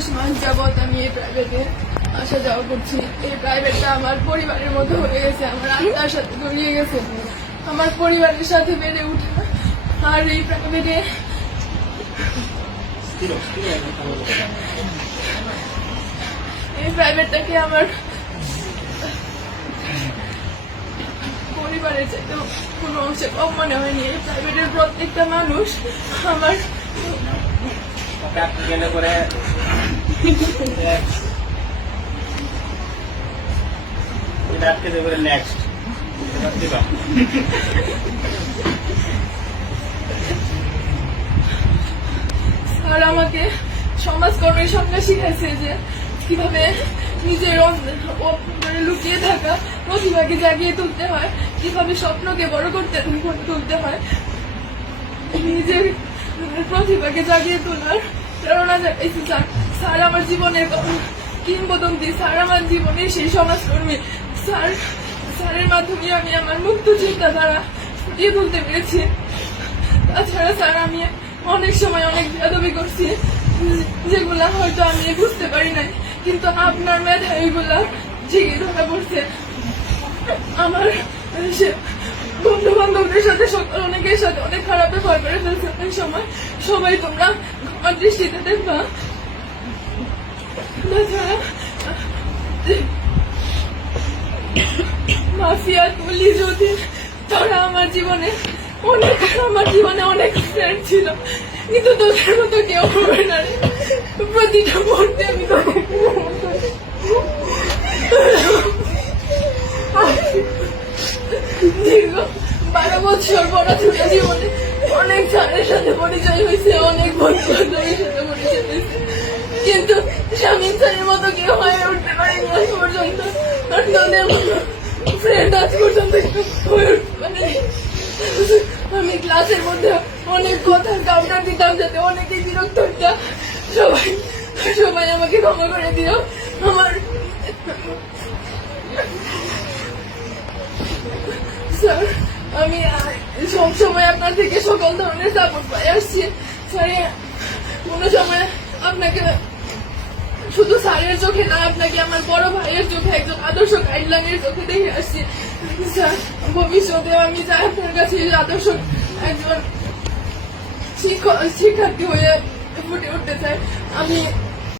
10 মাস যাবৎ আমি এই প্রাইভেটে আসা যাওয়া করছি। এই প্রাইভেটটা আমার পরিবারের মতো হয়ে গেছে, আমার আত্মার সাথে জড়িয়ে গেছে, আমার পরিবারের সাথে বেড়ে উঠা। আর এই প্রাইভেটটাকে আমার পরিবারের চাইতে কোনো অংশে কম মনে হয়নি। এই প্রাইভেটের প্রত্যেকটা মানুষ আমার আর আমাকে সমাজকর্মের সঙ্গে শিখাইছে যে কিভাবে নিজের লুকিয়ে থাকা প্রতিভাকে জাগিয়ে তুলতে হয়, কিভাবে স্বপ্নকে বড় করতে তুলতে হয়, নিজের প্রতিভাকে জাগিয়ে তোলার প্রেরণা জাগাইছে স্যার। স্যার আমার জীবনের কিংবদন্তি, স্যার আমার জীবনের সেই সমাজকর্মী। স্যারের মাধ্যমে আমি আমার মুক্ত চিন্তাধারা ফুটিয়ে তুলতে পেরেছি। তাছাড়া স্যার আমি অনেক সময় অনেক বেয়াদবি করছি, যেগুলা হয়তো আমি বুঝতে পারি নাই, কিন্তু আপনার মেধা এইগুলা ঠিকই ধরা পড়ছে। আমার বন্ধু বান্ধবদের সাথে অনেকের সাথে অনেক খারাপ ব্যবহার করে ফেলছে অনেক সময়। সবাই তোমরা আমার দৃষ্টিতে দেখবা। তাছাড়া মাফিয়া, পুলিশ, যদি তোরা আমার জীবনে অনেক ফ্রেন্ড ছিল, কিন্তু তোদের মতো কেউ হবে না রে। প্রতিটা মুহূর্তে আমি দীর্ঘ 12 বছর পড়াশোনা জীবনে অনেক স্যারের সাথে পরিচয় হয়েছে, অনেক বন্ধু বান্ধবের সাথে পরিচয় হয়েছে, কিন্তু শামীম স্যারের মতো কেউ হয়ে উঠতে পারেনি আজ পর্যন্ত। আর তোদের মতো ফ্রেন্ড আজ পর্যন্ত হয়ে উঠতে পারেনি। আমি ক্লাসের মধ্যে অনেক কথা কাউন্টার দিতাম যাতে অনেকেই বিরক্ত হতাম। সবাই আমাকে ক্ষমা করে দিও। আমার স্যার, আমি সবসময় আপনার থেকে সকল ধরনের সাপোর্ট পাই আসছি। স্যার, কোনো সময় আপনাকে শুধু স্যারের চোখে না, আপনাকে আমার বড় ভাইয়ের চোখে, একজন আদর্শ গাইডলাইনের চোখে দেখে আসছি। স্যার, ভবিষ্যতেও আমি চাই আপনার কাছে আদর্শ একজন শিক্ষার্থী হয়ে ফুটে উঠতে চাই। আমি